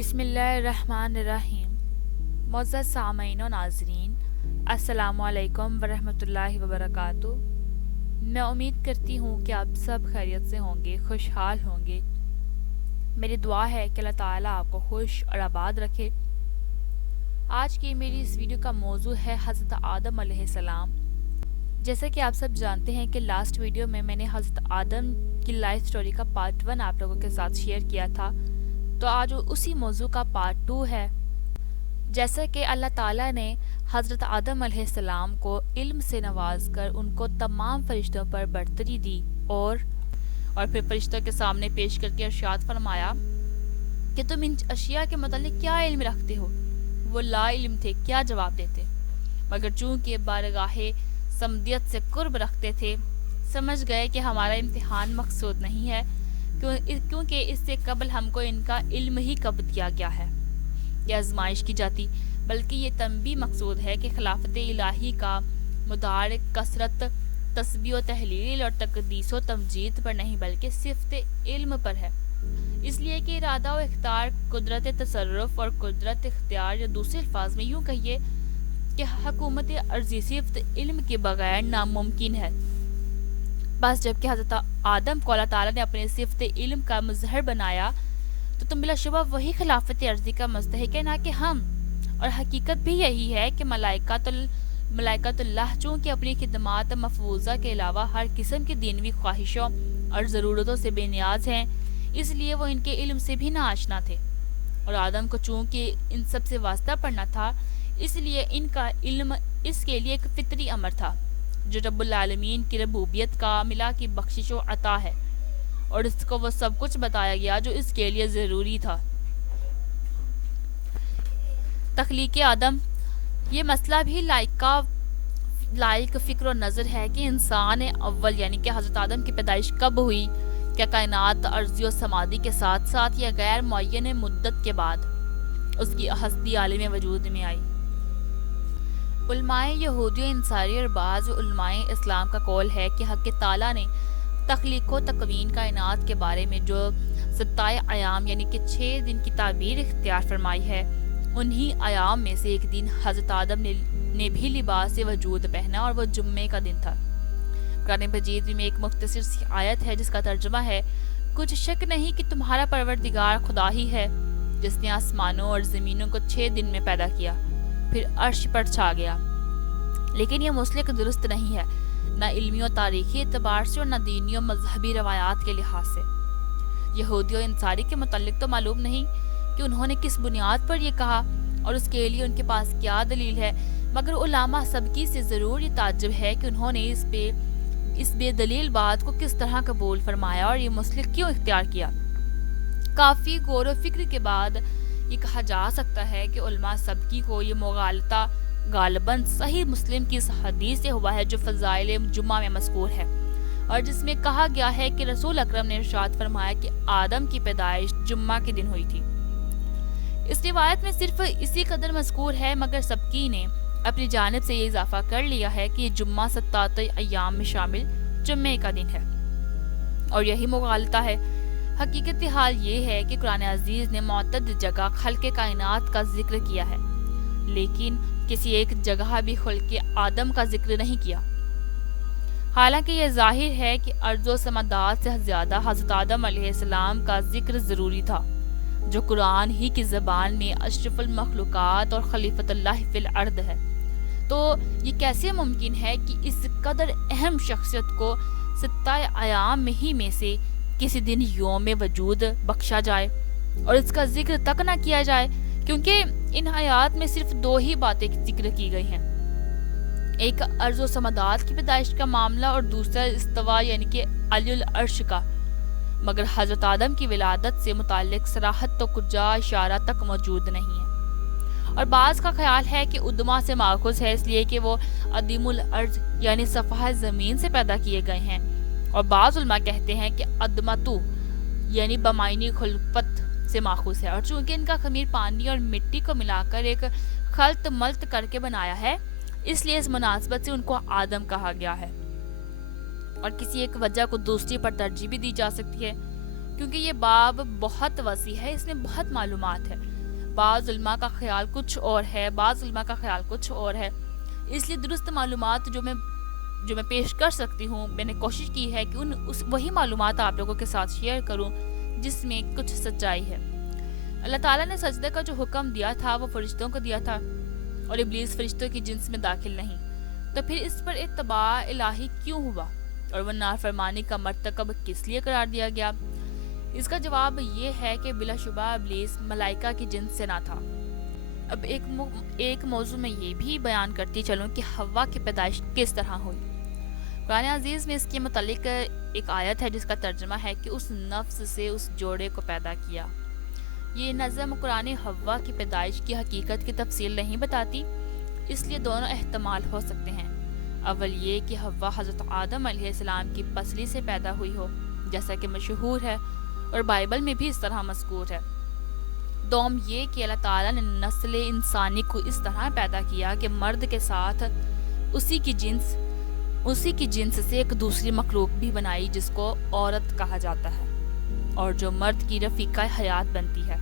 بسم اللہ الرحمن الرحیم۔ معزز سامعین و ناظرین، السلام علیکم ورحمۃ اللہ وبرکاتہ۔ میں امید کرتی ہوں کہ آپ سب خیریت سے ہوں گے، خوشحال ہوں گے۔ میری دعا ہے کہ اللہ تعالیٰ آپ کو خوش اور آباد رکھے۔ آج کی میری اس ویڈیو کا موضوع ہے حضرت آدم علیہ السلام۔ جیسا کہ آپ سب جانتے ہیں کہ لاسٹ ویڈیو میں نے حضرت آدم کی لائف سٹوری کا پارٹ 1 آپ لوگوں کے ساتھ شیئر کیا تھا، تو آج اسی موضوع کا پارٹ 2 ہے۔ جیسا کہ اللہ تعالیٰ نے حضرت آدم علیہ السلام کو علم سے نواز کر ان کو تمام فرشتوں پر برتری دی اور پھر فرشتوں کے سامنے پیش کر کے ارشاد فرمایا کہ تم ان اشیاء کے متعلق کیا علم رکھتے ہو؟ وہ لا علم تھے، کیا جواب دیتے؟ مگر چونکہ بارگاہ سمدیت سے قرب رکھتے تھے، سمجھ گئے کہ ہمارا امتحان مقصود نہیں ہے، کیونکہ اس سے قبل ہم کو ان کا علم ہی کب دیا گیا ہے یا آزمائش کی جاتی، بلکہ یہ تنبیہ مقصود ہے کہ خلافت الہی کا مدار کثرت تسبیح و تحلیل اور تقدیس و تمجید پر نہیں بلکہ صفت علم پر ہے۔ اس لیے کہ ارادہ و اختیار، قدرت تصرف اور قدرت اختیار، یا دوسرے الفاظ میں یوں کہیے کہ حکومت عرضی صفت علم کے بغیر ناممکن ہے۔ بس جب کہ حضرت آدم کو اللہ تعالیٰ نے اپنے صفت علم کا مظہر بنایا تو تم بلا شبہ وہی خلافت عرضی کا مستحق ہے، نہ کہ ہم۔ اور حقیقت بھی یہی ہے کہ ملائکۃ اللہ چونکہ اپنی خدمات مفروضہ کے علاوہ ہر قسم کی دینوی خواہشوں اور ضرورتوں سے بے نیاز ہیں، اس لیے وہ ان کے علم سے بھی ناآشنا تھے، اور آدم کو چونکہ ان سب سے واسطہ پڑنا تھا، اس لیے ان کا علم اس کے لیے ایک فطری امر تھا جو رب العالمین کی ربوبیت کا ملا کی بخشش و عطا ہے، اور اس کو وہ سب کچھ بتایا گیا جو اس کے لیے ضروری تھا۔ تخلیق آدم، یہ مسئلہ بھی لائق فکر و نظر ہے کہ انسان اول یعنی کہ حضرت آدم کی پیدائش کب ہوئی؟ کیا کائنات ارضی و سمادی کے ساتھ ساتھ یا غیر معین مدت کے بعد اس کی ہستی عالم وجود میں آئی؟ علماء یہودی و انصاری اور بعض علماء اسلام کا قول ہے کہ حق تعالیٰ نے تخلیق و تکوین کائنات کے بارے میں جو 7 ایام یعنی کہ 6 دن کی تعبیر اختیار فرمائی ہے، انہی ایام میں سے ایک دن حضرت آدم نے بھی لباس وجود پہنا، اور وہ جمعے کا دن تھا۔ قرآن مجید میں ایک مختصر سی آیت ہے جس کا ترجمہ ہے، کچھ شک نہیں کہ تمہارا پروردگار خدا ہی ہے جس نے آسمانوں اور زمینوں کو 6 دن میں پیدا کیا، پھر عرش پر چھا گیا۔ لیکن یہ مسلک درست نہیں ہے، نہ علمی و تاریخی اعتبار سے اور نہ دینی و مذہبی روایات کے لحاظ سے۔ یہودی و انصاری کے متعلق تو معلوم نہیں کہ انہوں نے کس بنیاد پر یہ کہا اور اس کے لیے ان کے پاس کیا دلیل ہے، مگر علماء سبکی سے ضرور یہ تعجب ہے کہ انہوں نے اس بے دلیل بات کو کس طرح قبول فرمایا اور یہ مسلک کیوں اختیار کیا۔ کافی غور و فکر کے بعد یہ کہا جا سکتا ہے کہ علماء سبکی کو یہ مغالطہ غالباً صحیح مسلم کی اس حدیث سے ہوا ہے جو فضائل جمعہ میں مذکور ہے، اور جس میں کہا گیا ہے کہ رسول اکرم نے ارشاد فرمایا کہ آدم کی پیدائش جمعہ کے دن ہوئی تھی۔ اس روایت میں صرف اسی قدر مذکور ہے، مگر سبکی نے اپنی جانب سے یہ اضافہ کر لیا ہے کہ یہ جمعہ 7 ایام میں شامل جمعے کا دن ہے، اور یہی مغالطہ ہے۔ حقیقت حال یہ ہے کہ قرآن عزیز نے متعدد جگہ خلق کائنات کا ذکر کیا ہے، لیکن کسی ایک جگہ بھی خلق آدم کا ذکر نہیں کیا۔ حالانکہ یہ ظاہر ہے کہ ارض و سماوات سے زیادہ حضرت آدم علیہ السلام کا ذکر ضروری تھا، جو قرآن ہی کی زبان میں اشرف المخلوقات اور خلیفۃ اللہ فی الارض ہے۔ تو یہ کیسے ممکن ہے کہ اس قدر اہم شخصیت کو 7 ایام ہی میں سے کسی دن یوم وجود بخشا جائے اور اس کا ذکر تک نہ کیا جائے، کیونکہ ان آیات میں صرف 2 ہی باتیں ذکر کی گئی ہیں، ایک ارض و سماوات کی پیدائش کا معاملہ اور دوسرا استوا یعنی کہ علی العرش کا، مگر حضرت آدم کی ولادت سے متعلق صراحت تو کجا اشارہ تک موجود نہیں ہے۔ اور بعض کا خیال ہے کہ ادما سے ماخوذ ہے، اس لیے کہ وہ عدیم الارض یعنی صفحہ زمین سے پیدا کیے گئے ہیں، اور بعض علماء کہتے ہیں کہ ادمتو یعنی بمائنی خلقت سے ماخوذ ہے، اور چونکہ ان کا خمیر پانی اور مٹی کو ملا کر ایک خلط ملط کر کے بنایا ہے، اس لیے اس مناسبت سے ان کو آدم کہا گیا ہے، اور کسی ایک وجہ کو دوسری پر ترجیح بھی دی جا سکتی ہے، کیونکہ یہ باب بہت وسیع ہے، اس میں بہت معلومات ہے، بعض علماء کا خیال کچھ اور ہے، بعض علماء کا خیال کچھ اور ہے۔ اس لیے درست معلومات جو میں پیش کر سکتی ہوں، میں نے کوشش کی ہے کہ وہی معلومات آپ لوگوں کے ساتھ شیئر کروں جس میں کچھ سچائی ہے۔ اللہ تعالیٰ نے سجدے کا جو حکم دیا تھا وہ فرشتوں کو دیا تھا، اور ابلیس فرشتوں کی جنس میں داخل نہیں، تو پھر اس پر اتباع الہی کیوں ہوا اور وہ نافرمانی کا مرتکب کس لیے قرار دیا گیا؟ اس کا جواب یہ ہے کہ بلا شبہ ابلیس ملائکہ کی جنس سے نہ تھا۔ اب ایک موضوع میں یہ بھی بیان کرتی چلوں کہ حوا کی پیدائش کس طرح ہوئی۔ قرآن عزیز میں اس کے متعلق ایک آیت ہے جس کا ترجمہ ہے کہ اس نفس سے اس جوڑے کو پیدا کیا۔ یہ نظم قرآن حوا کی پیدائش کی حقیقت کی تفصیل نہیں بتاتی، اس لیے دونوں احتمال ہو سکتے ہیں۔ اول یہ کہ حوا حضرت آدم علیہ السلام کی پسلی سے پیدا ہوئی ہو، جیسا کہ مشہور ہے اور بائبل میں بھی اس طرح مذکور ہے۔ دوم یہ کہ اللہ تعالیٰ نے نسل انسانی کو اس طرح پیدا کیا کہ مرد کے ساتھ اسی کی جنس سے ایک دوسری مخلوق بھی بنائی جس کو عورت کہا جاتا ہے، اور جو مرد کی رفیقہ حیات بنتی ہے۔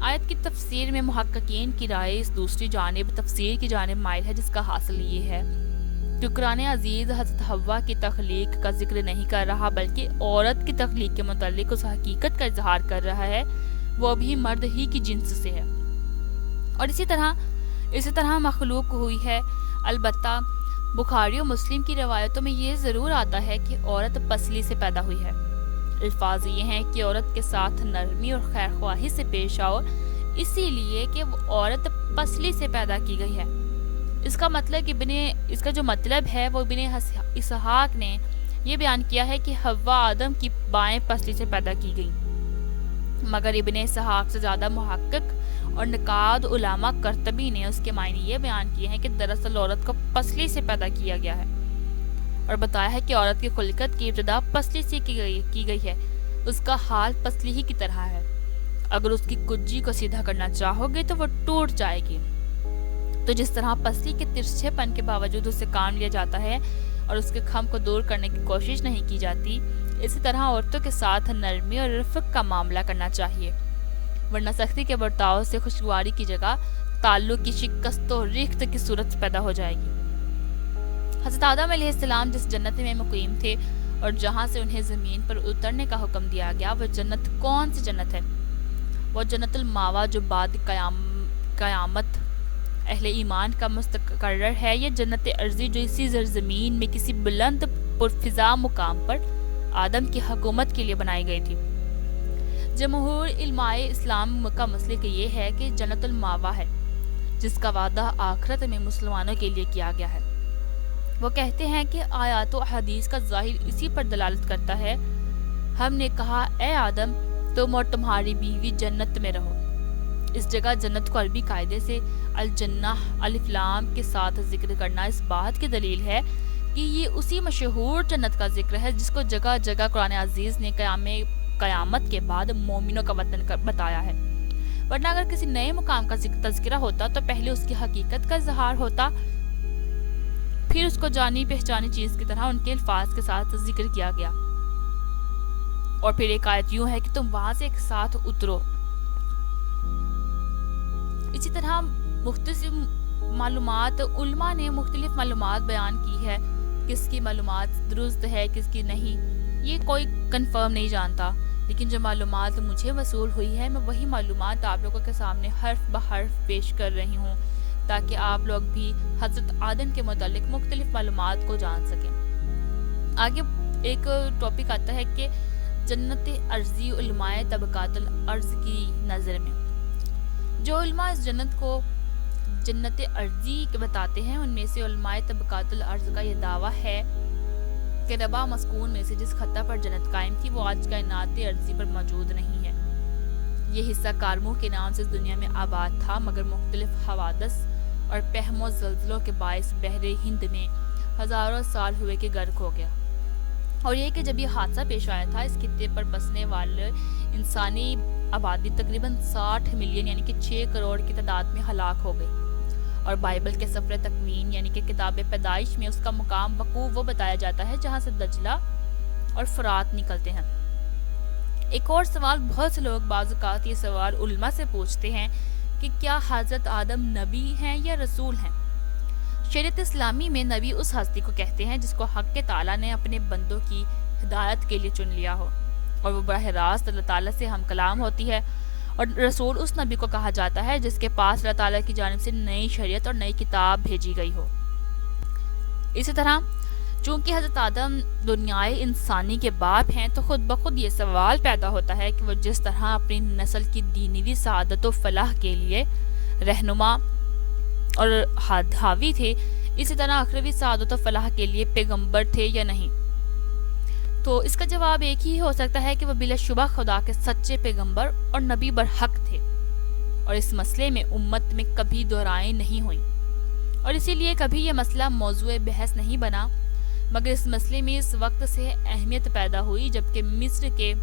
آیت کی تفسیر میں محققین کی رائے اس دوسری جانب تفسیر کی جانب مائل ہے، جس کا حاصل یہ ہے کہ قرآن عزیز حضرت حوا کی تخلیق کا ذکر نہیں کر رہا، بلکہ عورت کی تخلیق کے متعلق اس حقیقت کا اظہار کر رہا ہے وہ بھی مرد ہی کی جنس سے ہے، اور اسی طرح مخلوق ہوئی ہے۔ البتہ بخاری و مسلم کی روایتوں میں یہ ضرور آتا ہے کہ عورت پسلی سے پیدا ہوئی ہے۔ الفاظ یہ ہیں کہ عورت کے ساتھ نرمی اور خیر خواہی سے پیش آؤ، اسی لیے کہ وہ عورت پسلی سے پیدا کی گئی ہے۔ اس کا جو مطلب ہے وہ ابن اسحاق نے یہ بیان کیا ہے کہ حوا آدم کی بائیں پسلی سے پیدا کی گئی، مگر ابن اسحاق سے زیادہ محقق اور نقاد علامہ قرطبی نے اس کے معنی یہ بیان کیے ہیں کہ دراصل عورت کو پسلی سے پیدا کیا گیا ہے، اور بتایا ہے کہ عورت کی خلقت کی ابتدا پسلی سے کی گئی ہے۔ اس کا حال پسلی ہی کی طرح ہے، اگر اس کی کجی کو سیدھا کرنا چاہو گے تو وہ ٹوٹ جائے گی۔ تو جس طرح پسلی کے ترچھے پن کے باوجود اسے کام لیا جاتا ہے اور اس کے خم کو دور کرنے کی کوشش نہیں کی جاتی، اسی طرح عورتوں کے ساتھ نرمی اور رفق کا معاملہ کرنا چاہیے، ورنہ سختی کے برتاؤ سے خوشگواری کی جگہ تعلق کی شکست و ریخت کی صورت پیدا ہو جائے گی۔ حضرت آدم علیہ السلام جس جنت میں مقیم تھے اور جہاں سے انہیں زمین پر اترنے کا حکم دیا گیا، وہ جنت کون سی جنت ہے؟ وہ جنت الماوا جو بعد قیامت اہل ایمان کا مستقرر ہے، یا جنت ارضی جو اسی زمین میں کسی بلند پرفضا مقام پر آدم کی حکومت کے لیے بنائی گئی تھی؟ جمہور علماء اسلام کا مسلک یہ ہے کہ جنت الماوا ہے، جس کا وعدہ آخرت میں مسلمانوں کے لیے کیا گیا ہے۔ وہ کہتے ہیں کہ آیات و احادیث کا ظاہر اسی پر دلالت کرتا ہے۔ ہم نے کہا اے آدم، تم اور تمہاری بیوی جنت میں رہو۔ اس جگہ جنت کو عربی قاعدے سے الجنہ الف لام کے ساتھ ذکر کرنا اس بات کی دلیل ہے کہ یہ اسی مشہور جنت کا ذکر ہے جس کو جگہ جگہ قرآن عزیز نے قیامت کے بعد مومنوں کا وطن بتایا ہے، ورنہ اگر کسی نئے مقام کا تذکرہ ہوتا تو پہلے اس کی حقیقت کا اظہار ہوتا، پھر اس کو جانی پہچانی چیز کی طرح ان کے الفاظ کے ساتھ ذکر کیا گیا، اور پھر ایک آیت یوں ہے کہ تم وہاں سے ایک ساتھ اترو۔ اسی طرح مختصر معلومات، علماء نے مختلف معلومات بیان کی ہے، کس کی معلومات درست ہے کس کی نہیں، یہ کوئی کنفرم نہیں جانتا، لیکن جو معلومات مجھے وصول ہوئی ہے میں وہی معلومات آپ لوگوں کے سامنے حرف بحرف پیش کر رہی ہوں، تاکہ آپ لوگ بھی حضرت آدم کے متعلق مختلف معلومات کو جان سکیں۔ آگے ایک ٹاپک آتا ہے کہ جنت ارضی علماء طبقات الارض کی نظر میں۔ جو علماء اس جنت کو جنت ارضی بتاتے ہیں، ان میں سے علماء طبقات الارض کا یہ دعویٰ ہے کہ ربع مسکون میں سے جس خطہ پر جنت قائم تھی وہ آج کائنات ارضی پر موجود نہیں ہے۔ یہ حصہ کارمو کے نام سے اس دنیا میں آباد تھا، مگر مختلف حوادث اور پہم و زلزلوں کے باعث بحر ہند میں ہزاروں سال ہوئے کہ غرق ہو گیا، اور یہ کہ جب یہ حادثہ پیش آیا تھا اس خطے پر بسنے والے انسانی آبادی تقریباً 60 ملین یعنی کہ 6 کروڑ کی تعداد میں ہلاک ہو گئی، اور بائبل کے سفر تکوین یعنی کہ کتاب پیدائش میں اس کا مقام وقوع وہ بتایا جاتا ہے جہاں سے دجلہ اور فرات نکلتے ہیں۔ ایک اور سوال بہت سے لوگ بعض اوقات یہ سوال علماء سے پوچھتے ہیں کہ کیا حضرت آدم نبی ہیں یا رسول ہیں؟ شریعت اسلامی میں نبی اس ہستی کو کہتے ہیں جس کو حق تعالیٰ نے اپنے بندوں کی ہدایت کے لیے چن لیا ہو اور وہ براہ راست اللہ تعالیٰ سے ہم کلام ہوتی ہے، اور رسول اس نبی کو کہا جاتا ہے جس کے پاس اللہ تعالیٰ کی جانب سے نئی شریعت اور نئی کتاب بھیجی گئی ہو۔ اسی طرح چونکہ حضرت آدم دنیائے انسانی کے باپ ہیں تو خود بخود یہ سوال پیدا ہوتا ہے کہ وہ جس طرح اپنی نسل کی دینی سعادت و فلاح کے لیے رہنما اور حاوی تھے، اسی طرح اخروی سعادت و فلاح کے لیے پیغمبر تھے یا نہیں؟ تو اس کا جواب ایک ہی ہو سکتا ہے کہ وہ بلا شبہ خدا کے سچے پیغمبر اور نبی برحق تھے، اور اس مسئلے میں امت میں کبھی دہرائیں نہیں ہوئیں، اور اسی لیے کبھی یہ مسئلہ موضوع بحث نہیں بنا، مگر اس مسئلے میں اس وقت سے اہمیت پیدا ہوئی جبکہ مصر کے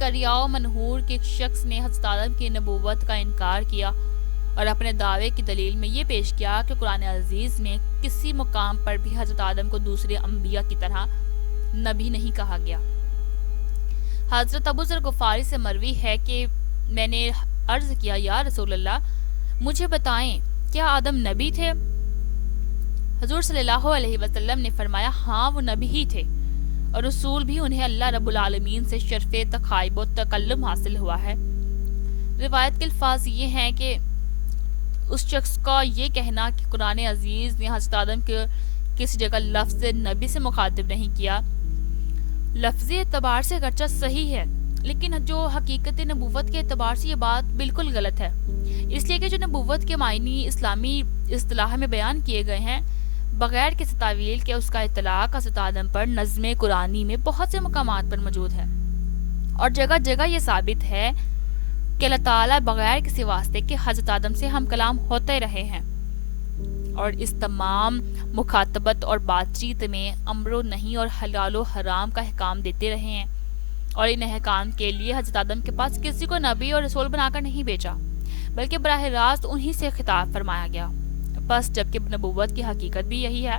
کریاؤ منہور کے ایک شخص نے حضرت آدم کی نبوت کا انکار کیا اور اپنے دعوے کی دلیل میں یہ پیش کیا کہ قرآن عزیز میں کسی مقام پر بھی حضرت آدم کو دوسرے انبیاء کی طرح نبی نہیں کہا گیا۔ حضرت ابو ذر غفاری سے مروی ہے کہ میں نے عرض کیا، یا رسول اللہ، مجھے بتائیں کیا آدم نبی تھے؟ حضور صلی اللہ علیہ وسلم نے فرمایا، ہاں وہ نبی ہی تھے، اور رسول بھی انہیں اللہ رب العالمین سے شرف تخائب و تکلم حاصل ہوا ہے۔ روایت کے الفاظ یہ ہیں کہ اس شخص کا یہ کہنا کہ قرآن عزیز نے حضرت آدم کے کسی جگہ لفظ نبی سے مخاطب نہیں کیا، لفظی اعتبار سے اگرچہ صحیح ہے، لیکن جو حقیقت نبوت کے اعتبار سے یہ بات بالکل غلط ہے، اس لیے کہ جو نبوت کے معنی اسلامی اصطلاح میں بیان کیے گئے ہیں بغیر کسی تعویل کے، اس کا اطلاق حضرت آدم پر نظم قرآنی میں بہت سے مقامات پر موجود ہے، اور جگہ جگہ یہ ثابت ہے کہ اللہ تعالیٰ بغیر کسی واسطے کے حضرت آدم سے ہم کلام ہوتے رہے ہیں، اور اس تمام مخاطبت اور بات چیت میں امر و نہیں اور حلال و حرام کا احکام دیتے رہے ہیں، اور ان احکام کے لیے حضرت آدم کے پاس کسی کو نبی اور رسول بنا کر نہیں بھیجا، بلکہ براہ راست انہی سے خطاب فرمایا گیا۔ بس جبکہ نبوت کی حقیقت بھی یہی ہے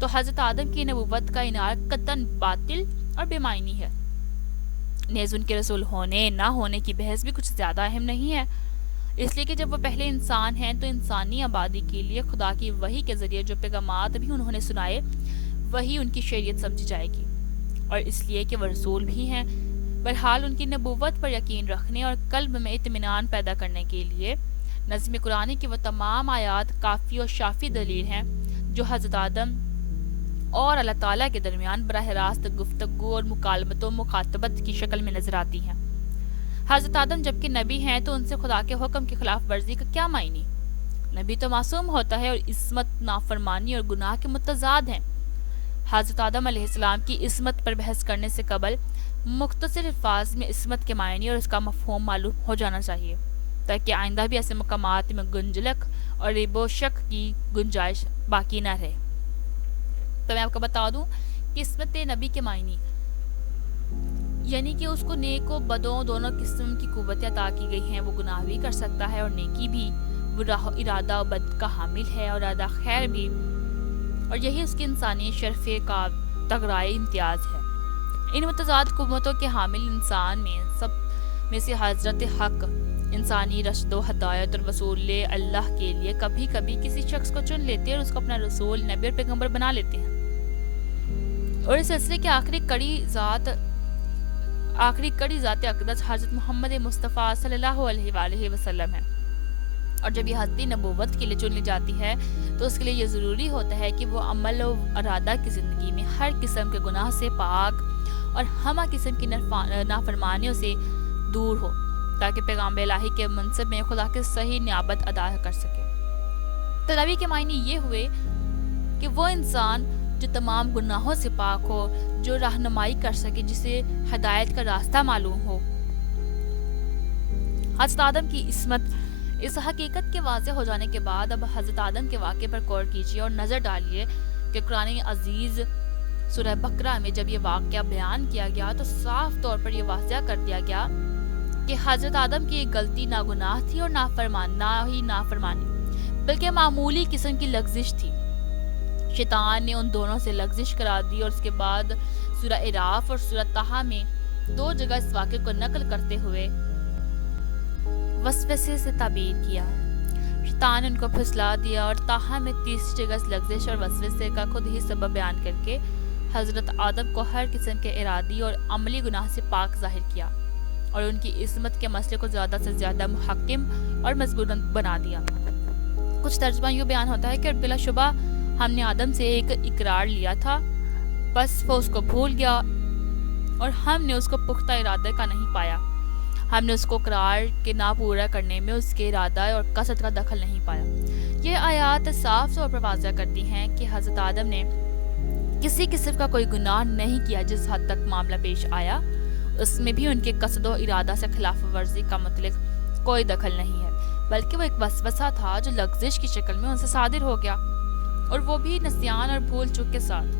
تو حضرت آدم کی نبوت کا انکار قطعاً باطل اور بے معنی ہے، نیز ان کے رسول ہونے نہ ہونے کی بحث بھی کچھ زیادہ اہم نہیں ہے، اس لیے کہ جب وہ پہلے انسان ہیں تو انسانی آبادی کے لیے خدا کی وحی کے ذریعے جو پیغامات بھی انہوں نے سنائے وہی ان کی شریعت سمجھی جائے گی، اور اس لیے کہ وہ رسول بھی ہیں۔ بہرحال ان کی نبوت پر یقین رکھنے اور قلب میں اطمینان پیدا کرنے کے لیے نظم قرآن کی وہ تمام آیات کافی اور شافی دلیل ہیں جو حضرت آدم اور اللہ تعالیٰ کے درمیان براہ راست گفتگو اور مکالمت و مخاطبت کی شکل میں نظر آتی ہیں۔ حضرت آدم جبکہ نبی ہیں تو ان سے خدا کے حکم کی خلاف ورزی کا کیا معنی؟ نبی تو معصوم ہوتا ہے اور عصمت نافرمانی اور گناہ کے متضاد ہیں۔ حضرت آدم علیہ السلام کی عصمت پر بحث کرنے سے قبل مختصر الفاظ میں عصمت کے معنی اور اس کا مفہوم معلوم ہو جانا چاہیے، تاکہ آئندہ بھی ایسے مقامات میں گنجلک اور ریب و شک کی گنجائش باقی نہ رہے۔ تو میں آپ کو بتا دوں کہ عصمت نبی کے معنی یعنی کہ اس کو نیک و بدوں دونوں قسم کی قوتیں عطا کی گئی ہیں، وہ گناہ بھی کر سکتا ہے اور نیکی بھی، وہ ارادہ و بد کا حامل ہے اور ارادہ خیر بھی، اور یہی اس کی انسانی شرف کا تغرائے امتیاز ہے۔ ان متضاد قوتوں کے حامل انسان میں سب میں سے حضرت حق انسانی رشد و ہدایت اور وصول اللہ کے لیے کبھی کبھی کسی شخص کو چن لیتے ہیں اور اس کو اپنا رسول نبی اور پیغمبر بنا لیتے ہیں، اور اس سلسلے کی آخری کڑی ذات اقدس حضرت محمد مصطفیٰ صلی اللہ علیہ وآلہ وسلم ہے، اور جب یہ ہستی نبوت کے لیے چن لی جاتی ہے تو اس کے لیے یہ ضروری ہوتا ہے کہ وہ عمل و ارادہ کی زندگی میں ہر قسم کے گناہ سے پاک اور ہمہ قسم کی نافرمانیوں سے دور ہو، تاکہ پیغام الہی کے منصب میں خدا کے صحیح نیابت ادا کر سکے۔ تو نبی کے معنی یہ ہوئے کہ وہ انسان جو تمام گناہوں سے پاک ہو، جو رہنمائی کر سکے، جسے ہدایت کا راستہ معلوم ہو۔ حضرت آدم کی عصمت اس حقیقت کے واضح ہو جانے کے بعد اب حضرت آدم کے واقعے پر غور کیجیے اور نظر ڈالیے کہ قرآن عزیز سورہ بقرہ میں جب یہ واقعہ بیان کیا گیا تو صاف طور پر یہ واضح کر دیا گیا کہ حضرت آدم کی ایک غلطی نہ گناہ تھی اور نافرمانی بلکہ معمولی قسم کی لغزش تھی۔ شیطان نے ان دونوں سے لغزش کرا دی، اور اس کے بعد سورہ اعراف اور سورہ طٰہٰ میں 2 جگہ اس واقعے کو نقل کرتے ہوئے وسوسے سے تعبیر کیا۔ شیطان نے ان کو پھسلا دیا اور تاہم میں تیسری جگہ لغزش اور وسوسے کا خود ہی سبب بیان کر کے حضرت آدم کو ہر قسم کے ارادی اور عملی گناہ سے پاک ظاہر کیا اور ان کی عصمت کے مسئلے کو زیادہ سے زیادہ محکم اور مضبوط بنا دیا۔ کچھ ترجمہ یوں بیان ہوتا ہے کہ بلا شبہ ہم نے آدم سے ایک اقرار لیا تھا، بس وہ اس کو بھول گیا اور ہم نے اس کو پختہ ارادے کا نہیں پایا۔ ہم نے اس کو اقرار کے نہ پورا کرنے میں اس کے ارادہ اور قصد کا دخل نہیں پایا۔ یہ آیات صاف طور پر واضح کرتی ہیں کہ حضرت آدم نے کسی قسم کا کوئی گناہ نہیں کیا۔ جس حد تک معاملہ پیش آیا اس میں بھی ان کے قصد و ارادہ سے خلاف ورزی کا متعلق کوئی دخل نہیں ہے، بلکہ وہ ایک وسوسہ تھا جو لغزش کی شکل میں ان سے صادر ہو گیا، اور وہ بھی نسیان اور بھول چوک کے ساتھ۔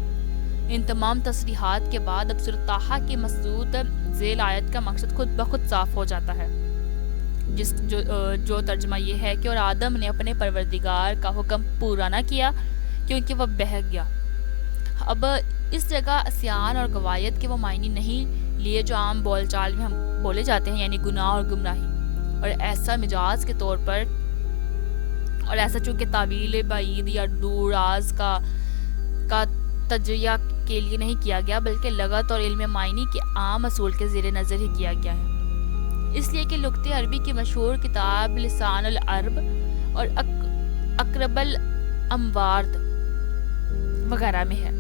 ان تمام تصریحات کے بعد اب سورۃ طٰہٰ کی مسعود ذیل آیت کا مقصد خود بخود صاف ہو جاتا ہے، جو ترجمہ یہ ہے کہ اور آدم نے اپنے پروردگار کا حکم پورا نہ کیا کیونکہ وہ بہک گیا۔ اب اس جگہ عصیان اور غوایت کے وہ معنی نہیں لیے جو عام بول چال میں ہم بولے جاتے ہیں، یعنی گناہ اور گمراہی، اور ایسا مجاز کے طور پر، اور ایسا چونکہ تعویل بعید یا دوراز کا تجزیہ کے لیے نہیں کیا گیا، بلکہ لغت اور علم معنی کے عام اصول کے زیر نظر ہی کیا گیا ہے۔ اس لیے کہ لغت عربی کی مشہور کتاب لسان العرب اور اقرب الاموارد وغیرہ میں ہے۔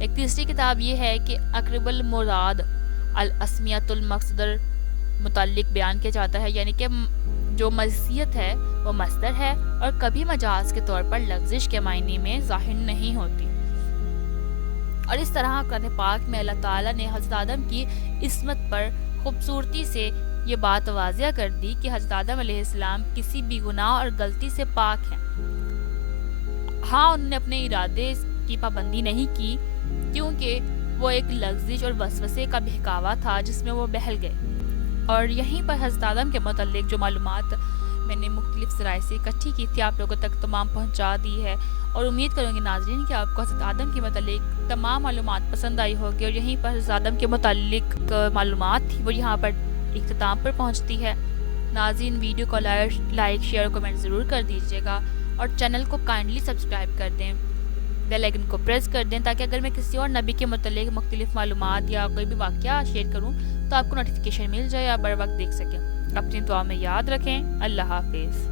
ایک تیسری کتاب یہ ہے کہ اقرب المراد الاسمیت المقصدر متعلق بیان کیا جاتا ہے، یعنی کہ جو مزیت ہے وہ مصدر ہے اور کبھی مجاز کے طور پر لغزش کے معنی میں ظاہر نہیں ہوتی۔ اور اس طرح قرآن پاک میں اللہ تعالیٰ نے حضرت آدم کی عصمت پر خوبصورتی سے یہ بات واضح کر دی کہ حضرت آدم علیہ السلام کسی بھی گناہ اور غلطی سے پاک ہیں۔ ہاں، انہوں نے اپنے ارادے کی پابندی نہیں کی کیونکہ وہ ایک لغزش اور وسوسے کا بہکاوا تھا جس میں وہ بہل گئے، اور یہیں پر حضرت آدم کے متعلق جو معلومات میں نے مختلف ذرائع سے اکٹھی کی تھی آپ لوگوں تک تمام پہنچا دی ہے، اور امید کروں گی ناظرین کہ آپ کو حضرت آدم کے متعلق تمام معلومات پسند آئی ہوگی، اور یہیں پر حضرت آدم کے متعلق معلومات تھی وہ یہاں پر اختتام پر پہنچتی ہے۔ ناظرین، ویڈیو کو لائک شیئر اور کمنٹ ضرور کر دیجیے گا، اور چینل کو کائنڈلی سبسکرائب کر دیں، بیل آئیکن کو پریس کر دیں تاکہ اگر میں کسی اور نبی کے متعلق مختلف معلومات یا کوئی بھی واقعہ شیئر کروں تو آپ کو نوٹیفیکیشن مل جائے، آپ بر وقت دیکھ سکیں۔ اپنی دعا میں یاد رکھیں۔ اللہ حافظ۔